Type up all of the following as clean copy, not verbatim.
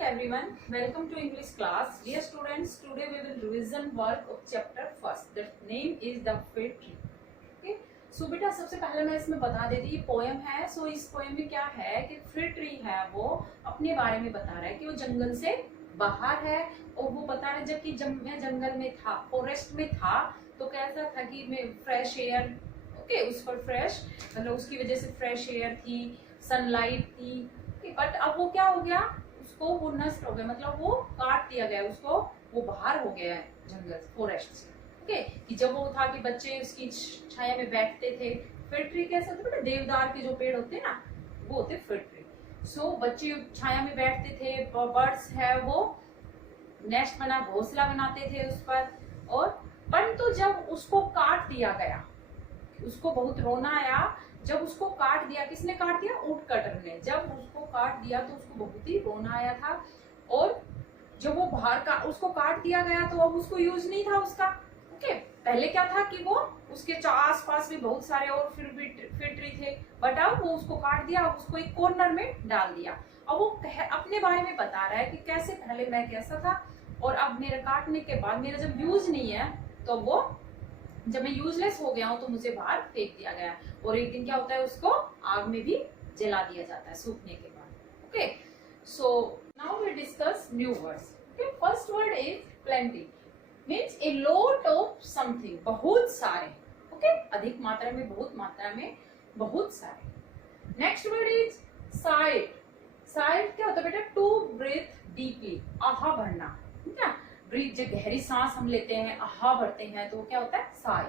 morning everyone. Welcome to English class. Dear students, today we will revision work of chapter first. The name is the fig tree. Okay. So बेटा सबसे पहले मैं इसमें बता देती ये पोएम है. सो इस पोएम में क्या है कि फिग ट्री है वो अपने बारे में बता रहा है कि वो जंगल से बाहर है और वो बता रहा है जबकि जब मैं जंगल में था, फॉरेस्ट में था, तो कैसा था कि मैं फ्रेश एयर उस पर फ्रेश मतलब उसकी वजह से फ्रेश एयर थी, सनलाइट थी. बट अब वो क्या हो गया, उसको वो नष्ट हो गया, मतलब वो काट दिया गया, उसको वो बाहर हो गया है जंगल फॉरेस्ट से. ओके. कि जब वो था कि बच्चे उसकी छाया में बैठते थे. फिग ट्री कैसे होते बेटा, देवदार के जो पेड़ होते हैं ना वो होते फिग ट्री. सो बच्चे छाया में बैठते थे, बर्ड्स है वो नेस्ट बना घोंसला बनाते थे उस पर. और परंतु जब उसको काट दिया गया, उसको बहुत रोना आया. जब उसको काट दिया, किसने काट दिया? वुड कटर ने. जब उसको काट दिया तो उसको बहुत ही रोना आया था. और जब वो बाहर का उसको काट दिया गया तो अब उसको यूज नहीं था उसका. ओके. पहले क्या था कि वो उसके आस पास भी बहुत सारे और फिग ट्री थे, बट अब वो उसको काट दिया, अब उसको एक कॉर्नर में डाल दिया. अब वो अपने बारे में बता रहा है कि कैसे पहले मैं कैसा था और अब मेरे काटने के बाद मेरा जब यूज नहीं है तो वो जब मैं यूजलेस हो गया हूं तो मुझे बाहर फेंक दिया गया. और एक दिन क्या होता है, उसको आग में भी जला दिया जाता है सूखने के बाद. Okay. So now we discuss new words. Okay. First word is plenty, means a lot of something, बहुत सारे. ओके. अधिक मात्रा में, बहुत मात्रा में, बहुत सारे. Next word is side. Side क्या होता है बेटा? टू ब्रीथ डीपली, आहा भरना. ठीक है. ब्रीथ, जब गहरी सांस हम लेते हैं, आहा भरते हैं, तो क्या होता है? Sigh.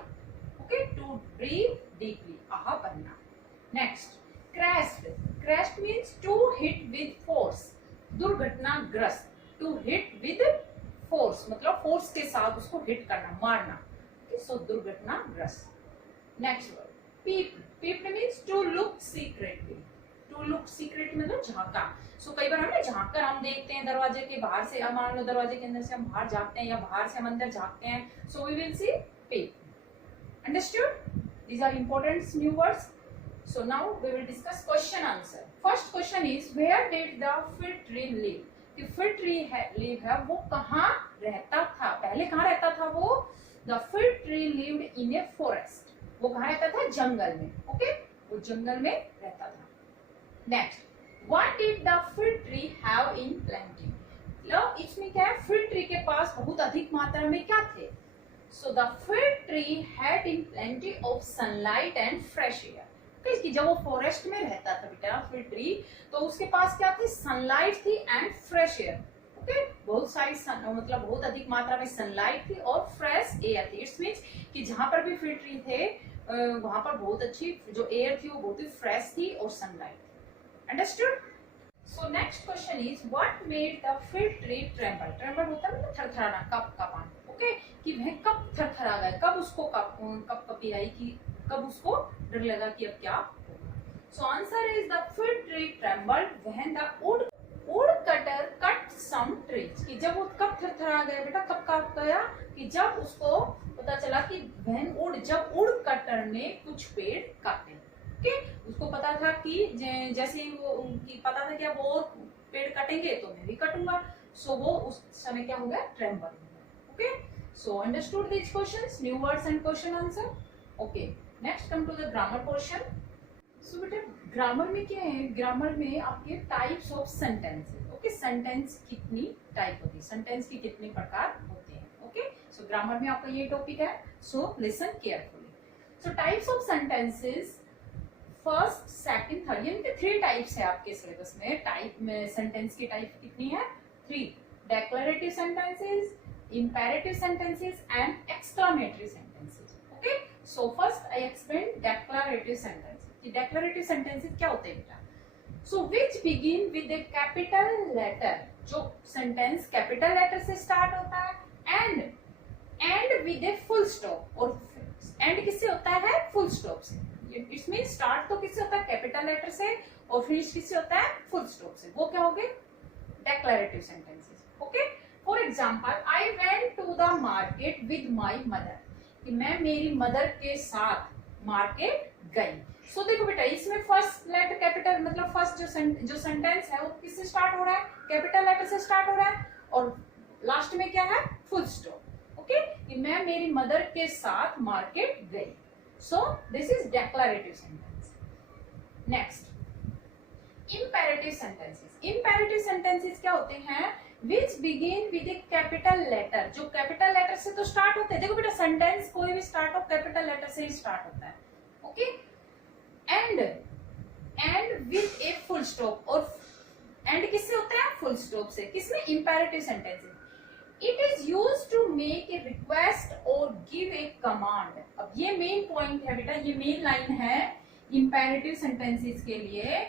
Okay. To breathe deeply, आहा भरना. Next crashed. Crashed means to hit with force, दुर्घटनाग्रस्त. टू हिट विद फोर्स मतलब फोर्स के साथ उसको हिट करना, मारना. सो दुर्घटनाग्रस्त. Next word peeped. Peeped means to look secretly. To look secret मतलब झांका. सो कई बार हमें झांक कर हम देखते हैं दरवाजे के बाहर से, मान लो दरवाजे के अंदर से हम बाहर झांकते हैं या बाहर से हम अंदर झांकते हैं. So we will see peep. Understood? These are important new words. So now we will discuss question answer. First question is where did the fig tree live? कि fig tree live है वो कहाँ रहता था, पहले कहाँ रहता था वो? The fig tree lived in a forest. वो कहाँ रहता था? जंगल में. ओके. वो जंगल में रहता था. Next, what did the fig tree have in plenty? मतलब इसमें क्या है? fig tree के पास बहुत अधिक मात्रा में क्या थे? So the fig tree had in plenty of sunlight and fresh air. कि जब वो फॉरेस्ट में रहता था बेटा fig tree, तो उसके पास क्या थी? सनलाइट थी एंड फ्रेश एयर. ओके. बहुत सारी मतलब बहुत अधिक मात्रा में सनलाइट थी और फ्रेश एयर थी. इट्स मींस कि जहां पर भी fig tree थे वहां पर बहुत अच्छी जो एयर थी वो बहुत ही फ्रेश थी और सनलाइट थी. Understood? So next question is what made the fig tree tremble? Tremble होता है मतलब थरथराना, कांपना. ओके. कि वह कब थरथरा गया, कब उसको कपी आई, कि कब उसको डर लगा कि अब क्या होगा. So answer is the fig tree trembled when the woodcutter cut some trees. कि जब वो कब थरथरा गया बेटा, कब कांप गया? कि जब उसको पता चला कि जब woodcutter ने कुछ पेड़ काटे. ओके. उसको पता था कि जैसे वो पता था कि अब वो पेड़ कटेंगे तो मैं भी कटूंगा. सो वो उस समय क्या हो गया? Tremble. Okay. So understood this questions, new words and question answer. Okay. Next come to the grammar portion. So बेटा ग्रामर में क्या है? ग्रामर में आपके types of sentences. Okay. Sentence कितनी टाइप होती है, सेंटेंस की कितने प्रकार होते हैं. ओके. सो ग्रामर में आपका ये टॉपिक है. So listen carefully. So types of sentences first, second, third, यानी कि 3 टाइप्स है आपके सिलेबस में. टाइप में सेंटेंस की टाइप कितनी है? 3. Declarative sentences, imperative sentences and exclamatory sentences. Okay. So first I explain declarative sentences. Declarative sentences क्या होते हैं बेटा? So which begin with a capital letter. जो सेंटेंस कैपिटल लेटर से स्टार्ट होता है end with a full stop. और end किससे होता है? फुल स्टॉप से. इसमें स्टार्ट तो किससे होता है? कैपिटल लेटर से. और फिनिश किससे होता है? फुल स्टॉप से. वो क्या हो गए? Declarative sentences. Okay. For example I went to the market with my mother. कि मैं मेरी मदर के साथ मार्केट गई. सो देखो बेटा, इसमें फर्स्ट लेटर कैपिटल, मतलब फर्स्ट जो सेंटेंस है वो किससे स्टार्ट हो रहा है, कैपिटल लेटर से स्टार्ट हो रहा है, और लास्ट में क्या है, फुल स्टॉप। ओके, कि मैं मेरी मदर के साथ मार्केट गई। So this is declarative sentence. Next, imperative sentences. Imperative sentences क्या होते हैं, which begin with a capital letter, जो कैपिटल लेटर से तो स्टार्ट होते हैं। देखो बेटा, सेंटेंस कोई भी स्टार्ट हो कैपिटल लेटर से ही स्टार्ट होता है। Okay, and with a full stop, और एंड किससे होता है, फुल स्टॉप से। किसमें, imperative sentences. It is use to make a request और गिव ए कमांड। अब ये मेन पॉइंट है बेटा, ये मेन लाइन है इम्पेरेटिव सेंटेंसेस के लिए,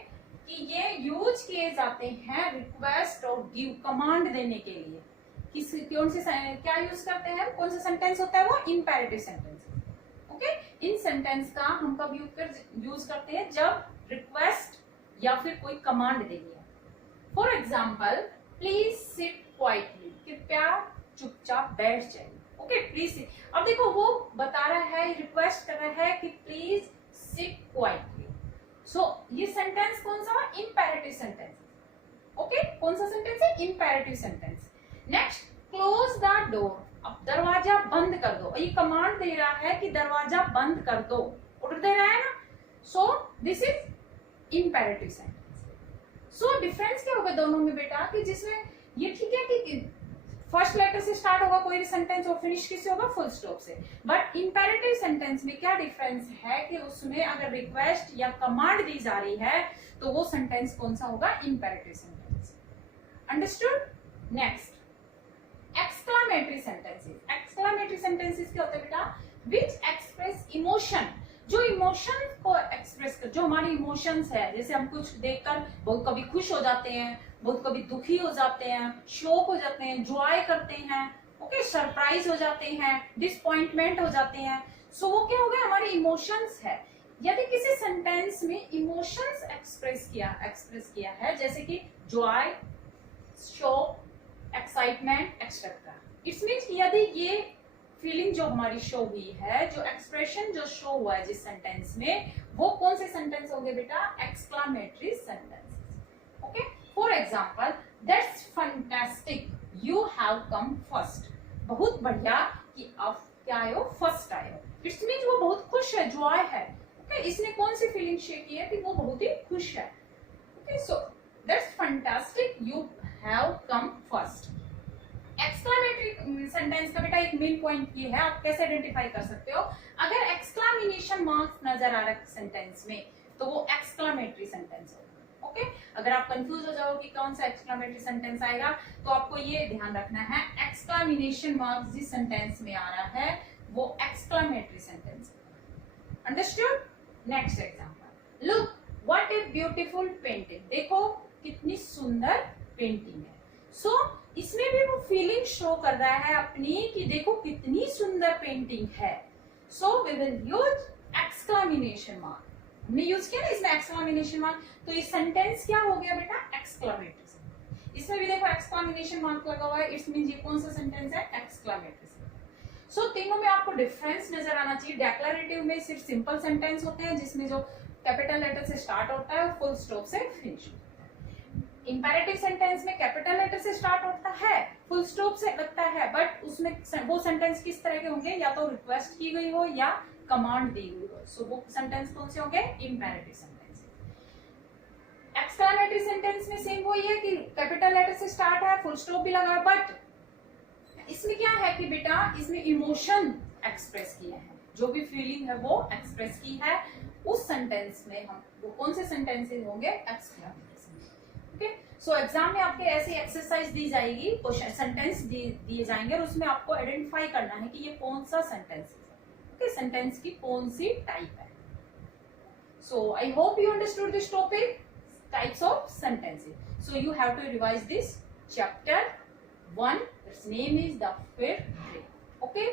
कि ये यूज किए जाते हैं रिक्वेस्ट और गिव, कमांड देने के लिए। कौन से क्या यूज करते हैं, कौन सा सेंटेंस होता है वो, इम्पेरेटिव सेंटेंस। ओके, इन सेंटेंस का हम कब यूज करते हैं, जब रिक्वेस्ट या फिर कोई कमांड देनी है। For example, please sit quietly, कृपया चुपचाप बैठ जाइए। Okay, please sit. अब देखो, वो बता रहा है, रिक्वेस्ट कर रहा है कि प्लीज सिट क्वाइटली। सो ये सेंटेंस कौन सा, इम्पेरेटिव सेंटेंस। ओके, कौन सा सेंटेंस है, imperative sentence. Next, close the door, अब दरवाजा बंद कर दो। ये कमांड दे रहा है कि दरवाजा बंद कर दो, ऑर्डर दे रहा है ना। सो this is imperative sentence. So difference क्या होगा दोनों में बेटा, कि जिसमें ये ठीक है कि फर्स्ट लेटर से स्टार्ट होगा कोई भी सेंटेंस और फिनिश किससे होगा, फुल स्टॉप से। बट इम्पेरेटिव सेंटेंस में क्या डिफरेंस है कि उसमें अगर रिक्वेस्ट या कमांड दी जा रही है तो वो सेंटेंस कौन सा होगा, imperative sentence. Understood. Next, exclamatory sentences. Exclamatory sentences क्या होते हैं बेटा, विच एक्सप्रेस इमोशन, जो इमोशन को एक्सप्रेस कर, जो हमारे इमोशंस है, जैसे हम कुछ देखकर बहुत कभी खुश हो जाते हैं, बहुत कभी दुखी हो जाते हैं, शोक हो जाते हैं, जॉय करते हैं, ओके, सरप्राइज हो जाते हैं, डिसअपॉइंटमेंट हो जाते हैं। सो वो क्या हो गया, हमारे इमोशंस है। यदि किसी सेंटेंस में इमोशंस एक्सप्रेस किया है, जैसे कि जॉय, शोक, एक्साइटमेंट, एक्सेट्रा, इट्स मीन्स यदि ये फीलिंग जो हमारी शो हुई है, जो एक्सप्रेशन जो शो हुआ है जिस सेंटेंस में, वो कौन से सेंटेंस होंगे बेटा, exclamatory sentences. Okay, for example, that's fantastic you have come first, बहुत बढ़िया कि आप क्या आए हो, फर्स्ट आए हो। इट्स मीन्स वो बहुत खुश है, जॉय है। ओके, इसने कौन सी फीलिंग शेयर की है, कि वो बहुत ही खुश है। Okay, so that's fantastic you have come first. Exclamatory sentence का बेटा एक मेन पॉइंट ये है, आप कैसे आइडेंटिफाई कर सकते हो, अगर एक्सक्लामेशन मार्क्स नजर आ रहा है सेंटेंस में तो वो एक्सक्लामेटरी सेंटेंस होगा। ओके, अगर आप कंफ्यूज हो जाओ कि कौन सा एक्सक्लामेटरी सेंटेंस आएगा, तो आपको ये ध्यान रखना है, एक्सक्लामेशन मार्क्स जिस सेंटेंस में आ रहा है वो exclamatory sentence. Understood. Next example, look what a beautiful painting, देखो कितनी सुंदर पेंटिंग है। सो इसमें भी वो फीलिंग शो कर रहा है अपनी, कि देखो कितनी सुंदर पेंटिंग है। So we will use exclamation mark. हमने यूज किया ना इसमें एक्सक्लामेशन मार्क, तो ये सेंटेंस क्या हो गया बेटा, एक्सक्लामेटरी सेंटेंस। इसमें भी देखो एक्सक्लामेशन मार्क लगा हुआ है, इट्स मीन ये कौन सा सेंटेंस है, एक्सक्लामेटरी सेंटेंस। सो तीनों में आपको डिफरेंस नजर आना चाहिए। डेक्लरेटिव में सिर्फ सिंपल सेंटेंस होते हैं जिसमें जो कैपिटल लेटर से स्टार्ट होता है और फुल स्टॉप से फिनिश होता है। इंपेरेटिव सेंटेंस में कैपिटल लेटर से स्टार्ट होता है, फुल स्टॉप से लगता है, बट उसमें वो सेंटेंस किस तरह के होंगे, या तो रिक्वेस्ट की गई हो या कमांड दी हुई हो। सो वो सेंटेंस कौन से होंगे, इंपेरेटिव सेंटेंस। एक्सक्लामेटरी सेंटेंस में सेम वही है कि कैपिटल लेटर से स्टार्ट है, फुल स्टॉप भी लगा है, बट इसमें क्या है कि बेटा इसमें इमोशन एक्सप्रेस किए हैं, जो भी फीलिंग है वो एक्सप्रेस की है उस सेंटेंस में। हम वो कौन से सेंटेंसेस होंगे, एक्सक्लामेटरी। सो एग्जाम में आपके ऐसी एक्सरसाइज दी जाएगी, क्वेश्चन सेंटेंस दिए जाएंगे और उसमें आपको आइडेंटिफाई करना है कि ये कौन सा सेंटेंस है, ओके, सेंटेंस की कौन सी टाइप है। So I hope you understood this topic, types of sentences. So you have to revise this chapter 1, its name is the fifth grade. Okay.